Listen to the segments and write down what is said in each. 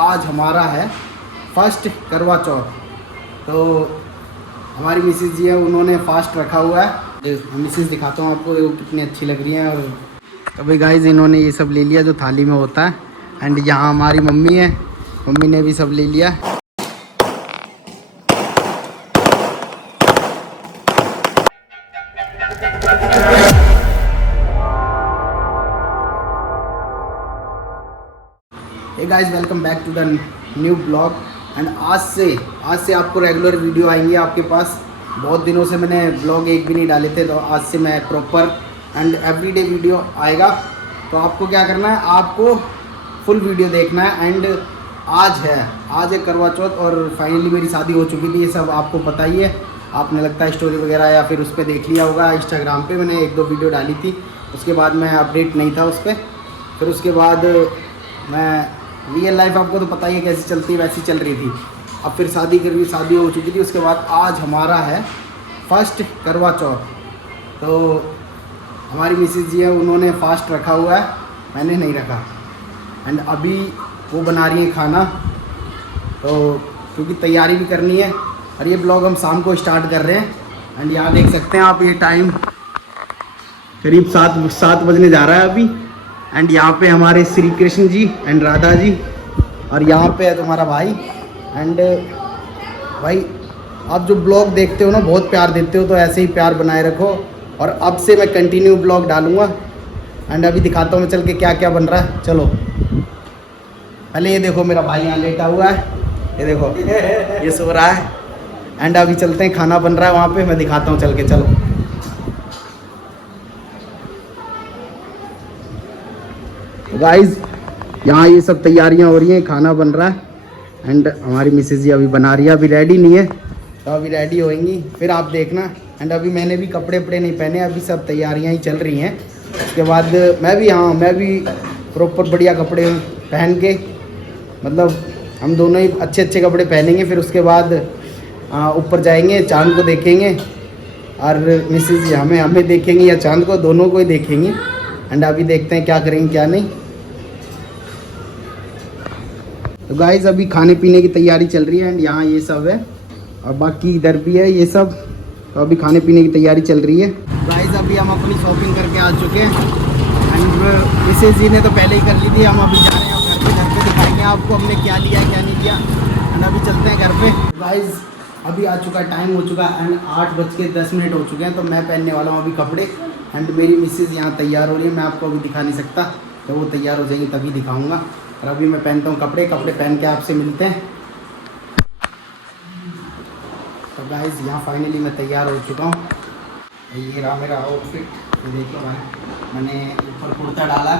आज हमारा है फर्स्ट करवा चौथ। तो हमारी मिसेज जी है, उन्होंने फास्ट रखा हुआ है। मिसेज दिखाता हूँ आपको, वो कितनी अच्छी लग रही हैं। और तो भाई गाइस, इन्होंने ये सब ले लिया जो थाली में होता है। एंड यहाँ हमारी मम्मी है, मम्मी ने भी सब ले लिया। Hey guys, welcome back to the new blog. And आज से आपको रेगुलर वीडियो आएंगे आपके पास। बहुत दिनों से मैंने ब्लॉग एक भी नहीं डाले थे, तो आज से मैं प्रॉपर एंड एवरीडे वीडियो आएगा। तो आपको क्या करना है, आपको फुल वीडियो देखना है। एंड आज है करवा चौथ और फाइनली मेरी शादी हो चुकी थी, ये सब आपको पता ही है। आपने लगता है स्टोरी वगैरह या फिर उस पर देख लिया होगा, इंस्टाग्राम पे मैंने 1-2 वीडियो डाली थी। उसके बाद मैं अपडेट नहीं था उस पर। फिर उसके बाद मैं रियल लाइफ आपको तो पता ही है कैसी चलती है, वैसी चल रही थी। अब फिर शादी हो चुकी थी। उसके बाद आज हमारा है फर्स्ट करवा चौथ। तो हमारी मिसेज जी है, उन्होंने फास्ट रखा हुआ है, मैंने नहीं रखा। एंड अभी वो बना रही है खाना, तो क्योंकि तैयारी भी करनी है। और ये ब्लॉग हम शाम को स्टार्ट कर रहे हैं। एंड यहाँ देख सकते हैं आप, ये टाइम करीब 7 बजने जा रहा है अभी। एंड यहाँ पे हमारे श्री कृष्ण जी एंड राधा जी, और यहाँ पे है तुम्हारा भाई। एंड भाई, आप जो ब्लॉग देखते हो ना, बहुत प्यार देते हो, तो ऐसे ही प्यार बनाए रखो। और अब से मैं कंटिन्यू ब्लॉग डालूँगा। एंड अभी दिखाता हूँ मैं चल के क्या क्या बन रहा है। चलो पहले ये देखो, मेरा भाई यहाँ लेटा हुआ है, ये देखो ये सो रहा है। एंड अभी चलते हैं, खाना बन रहा है वहाँ पे, मैं दिखाता हूँ चल के। चलो गाइस, यहाँ ये सब तैयारियाँ हो रही हैं, खाना बन रहा है। एंड हमारी मिसेज जी अभी बना रही है, अभी रेडी नहीं है, तो अभी रेडी होएंगी फिर आप देखना। एंड अभी मैंने भी कपड़े नहीं पहने, अभी सब तैयारियाँ ही चल रही हैं। उसके बाद मैं भी प्रॉपर बढ़िया कपड़े पहन के, मतलब हम दोनों ही अच्छे कपड़े पहनेंगे। फिर उसके बाद ऊपर जाएंगे, चांद को देखेंगे। और मिसेज जी हमें देखेंगी या चांद को, दोनों को ही देखेंगी। एंड अभी देखते हैं क्या करेंगे क्या नहीं। तो गाइस, अभी खाने पीने की तैयारी चल रही है। एंड यहाँ ये सब है, और बाकी इधर भी है ये सब। तो अभी खाने पीने की तैयारी चल रही है। गाइस, अभी हम अपनी शॉपिंग करके आ चुके हैं। एंड मिसेज जी ने तो पहले ही कर ली थी। हम अभी जा रहे हैं घर पे दिखाएंगे आपको हमने क्या लिया क्या नहीं किया। एंड अभी चलते हैं घर पे। गाइस, अभी आ चुका टाइम हो चुका है, एंड 8:10 हो चुके हैं। तो मैं पहनने वाला हूँ अभी कपड़े। एंड मेरी मिसेज यहाँ तैयार हो रही है, मैं आपको अभी दिखा नहीं सकता, तो वो तैयार हो जाएंगी तभी दिखाऊंगा। और अभी मैं पहनता हूँ कपड़े पहन के आपसे मिलते हैं। तो गाइस, यहाँ फाइनली मैं तैयार हो चुका हूँ। ये रहा मेरा आउटफिट, ये देख लो भाई। मैंने ऊपर कुर्ता डाला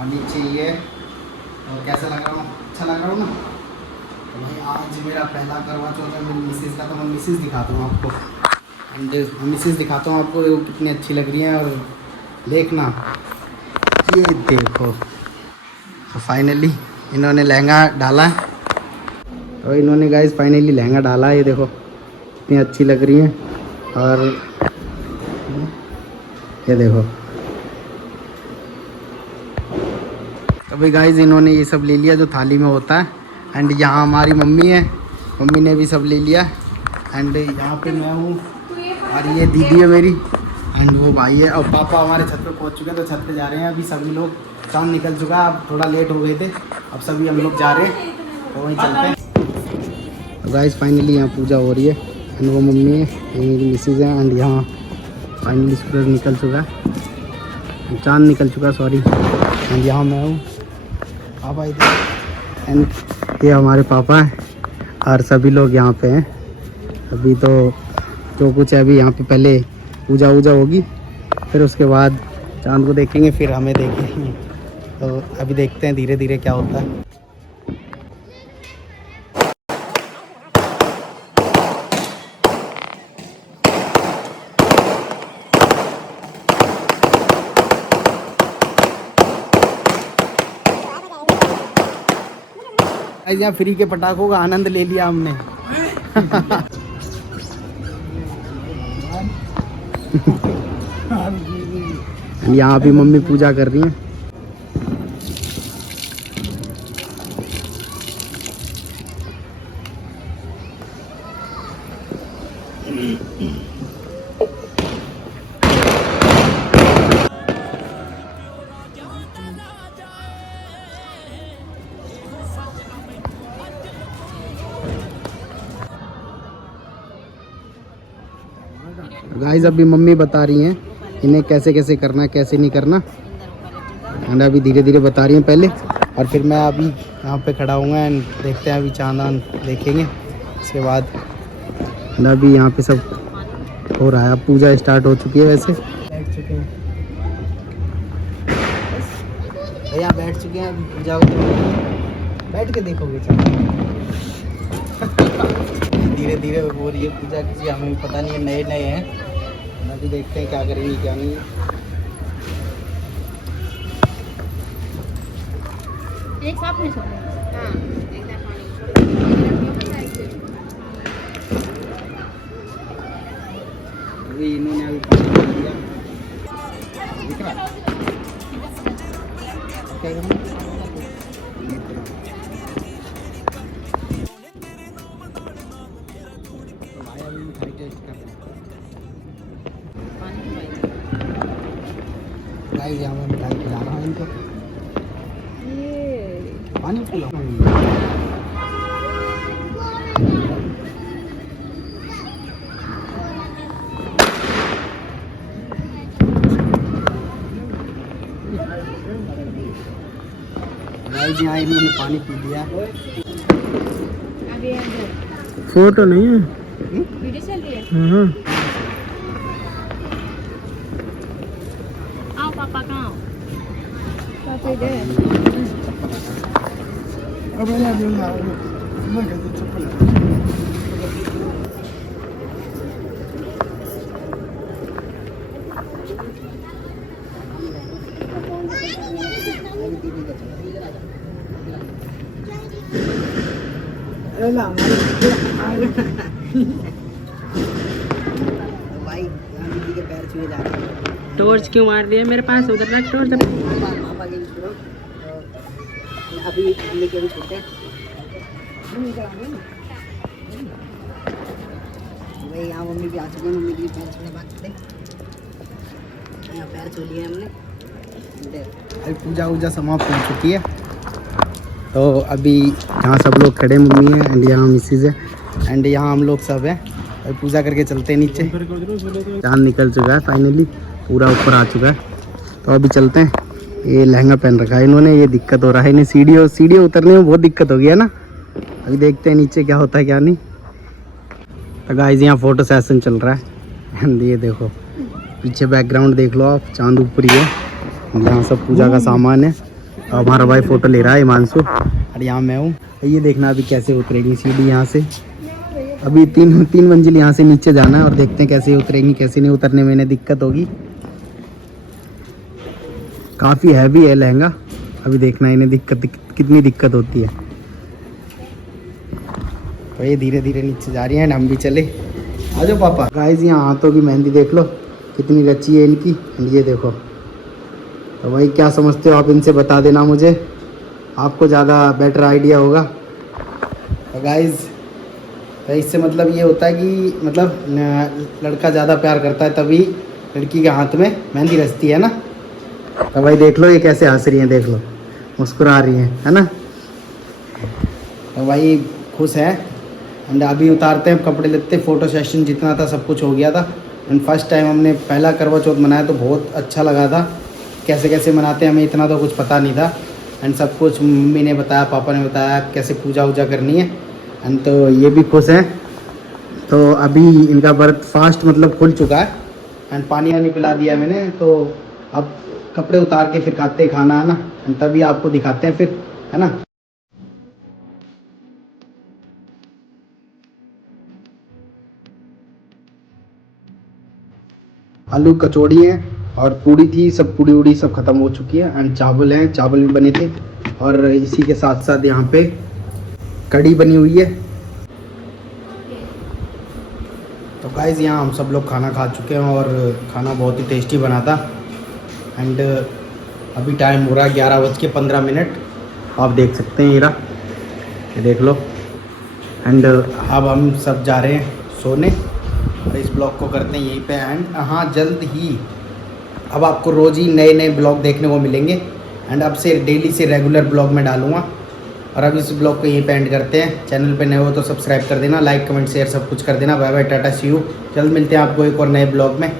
और नीचे ये, और कैसा लग रहा हूँ, अच्छा लग रहा हूँ ना। तो भाई, आज मेरा पहला करवा चौथ है मेरी मिसेज का, तो मैं मिसेज दिखाता हूँ आपको। एंड मिसेज दिखाता हूँ आपको, वो कितनी अच्छी लग रही हैं। और देखना, ये देखो। तो फाइनली इन्होंने लहंगा डाला है। तो इन्होंने गाइस फाइनली लहंगा डाला है, ये देखो कितनी अच्छी लग रही हैं। और ये देखो, तो भाई गाइस, इन्होंने ये सब ले लिया जो थाली में होता है। एंड यहाँ हमारी मम्मी है, मम्मी ने भी सब ले लिया। एंड यहाँ पे मैं हूँ, और ये दीदी है मेरी, एंड वो भाई है। और पापा हमारे छत पे पहुँच चुके हैं, तो छत पे जा रहे हैं अभी सभी लोग। चाँद निकल चुका है, अब थोड़ा लेट हो गए थे, अब सभी हम लोग जा रहे हैं, तो वहीं चलते हैं। तो गाइस, फाइनली यहाँ पूजा हो रही है। एंड वो मम्मी है, ये मेरी मिसेज है। एंड यहाँ फाइनली सूरज निकल चुका है, चाँद निकल चुका, सॉरी। एंड यहाँ मैं हूँ, पापा इधर। एंड ये हमारे पापा हैं, और सभी लोग यहाँ पे हैं। अभी तो जो कुछ है, अभी यहाँ पे पहले पूजा होगी, फिर उसके बाद चांद को देखेंगे, फिर हमें देखेंगे। तो अभी देखते हैं धीरे धीरे क्या होता है। यहाँ फ्री के पटाखों का आनंद ले लिया हमने। यहाँ भी मम्मी पूजा कर रही हैं। गाइस अभी मम्मी बता रही हैं इन्हें कैसे कैसे करना है, कैसे नहीं करना। एंड अभी धीरे धीरे बता रही हैं पहले, और फिर मैं अभी यहाँ पे खड़ा हूँ एंड देखते हैं, अभी चांदान देखेंगे इसके बाद। एंड अभी यहाँ पे सब हो रहा है, अब पूजा स्टार्ट हो चुकी है। वैसे बैठ चुके हैं भैया, बैठ चुके हैं, अभी पूजा बैठ के देखोगे धीरे धीरे हो रही है पूजा किसी, हमें भी पता नहीं है, नए नए हैं। अभी देखते हैं क्या करेंगे क्या नहीं। एक साथ में छोड़ हां अभी इन्होंने अभी पानी डाल दिया, दिख रहा क्या करना? गाइस यहाँ मैं मिठाई खिला रहा हूँ इनको, पानी पिलाओ। गाइस यहाँ इन्होंने पानी पी लिया। फोटो नहीं है, वीडियो चल रही है। हाँ आओ पापा कहाँ हो? पापा इधर है। अब मैं कहती चप्पल भाई दीदी के पैर छुए जा रहे हैं। टॉर्च क्यों मार दिया मेरे पास? उधर रख टॉर्च। पापा के अभी लेके अभी छूटे भाई, यहाँ मम्मी भी आ चुके हैं, मम्मी के पैर छूने बात थे, यहाँ पैर छू लिए हमने। अभी पूजा वूजा समाप्त हो चुकी है, तो अभी यहाँ सब लोग खड़े, मम्मी है एंड यहाँ मिसिज है एंड यहाँ हम लोग सब हैं। अभी पूजा करके चलते हैं नीचे। चांद निकल चुका है फाइनली, पूरा ऊपर आ चुका है, तो अभी चलते हैं। ये लहंगा पहन रखा है इन्होंने, ये दिक्कत हो रहा है इन्हें, सीढ़ियों उतरने में बहुत दिक्कत हो गई है ना। अभी देखते हैं नीचे क्या होता है क्या नहीं। तो गाइस यहाँ फोटो सेशन चल रहा है एंड ये देखो पीछे बैकग्राउंड देख लो आप, चांद ऊपर ही है। यहाँ सब पूजा का सामान है, और हमारा भाई फोटो ले रहा है हिमांशु, और यहाँ मैं हूँ। ये देखना अभी कैसे उतरेगी सीढ़ी यहाँ से। अभी तीन मंजिल यहाँ से नीचे जाना है, और देखते हैं कैसे उतरेंगी कैसे नहीं। उतरने में इन्हें दिक्कत होगी, काफ़ी हैवी है लहंगा। अभी देखना इन्हें कितनी दिक्कत होती है। तो ये धीरे धीरे नीचे जा रही हैं, हम भी चले। आ जाओ पापा। गाइस यहाँ हाथों की मेहंदी देख लो कितनी रची है इनकी, ये देखो। तो भाई क्या समझते हो आप, इनसे बता देना मुझे, आपको ज़्यादा बेटर आइडिया होगा। तो गाइस तो इससे मतलब ये होता है कि मतलब लड़का ज़्यादा प्यार करता है तभी लड़की के हाथ में मेहंदी रचती है ना। तो भाई देख लो ये कैसे हंस रही हैं, देख लो मुस्कुरा रही हैं, है ना। तो भाई खुश है। एंड अभी उतारते हैं कपड़े लेते, फ़ोटो सेशन जितना था सब कुछ हो गया था। एंड फर्स्ट टाइम हमने पहला करवा चौथ मनाया तो बहुत अच्छा लगा था। कैसे कैसे मनाते हैं हमें इतना तो कुछ पता नहीं था, एंड सब कुछ मम्मी ने बताया, पापा ने बताया कैसे पूजा वूजा करनी है। एंड तो ये भी खुश हैं। तो अभी इनका व्रत फास्ट मतलब खुल चुका है एंड पानी वानी पिला दिया मैंने। तो अब कपड़े उतार के फिर खाते खाना है ना, तभी आपको दिखाते हैं फिर, है ना। आलू कचौड़ी है और पूड़ी थी, सब पूड़ी उड़ी सब खत्म हो चुकी है। एंड चावल हैं, चावल भी बने थे, और इसी के साथ साथ यहाँ पे कढ़ी बनी हुई है। तो गाइस यहाँ हम सब लोग खाना खा चुके हैं और खाना बहुत ही टेस्टी बना था। एंड अभी टाइम हो रहा है 11:15। आप देख सकते हैं ये देख लो। एंड अब हम सब जा रहे हैं सोने। और इस ब्लॉग को करते हैं यहीं पे एंड। हाँ जल्द ही अब आपको रोज़ ही नए नए ब्लॉग देखने को मिलेंगे एंड अब से डेली से रेगुलर ब्लॉग में डालूँगा। और अब इस ब्लॉग को यहीं पे एंड करते हैं। चैनल पे नए हो तो सब्सक्राइब कर देना, लाइक कमेंट शेयर सब कुछ कर देना। Bye bye, tata see you. जल्द मिलते हैं आपको एक और नए ब्लॉग में।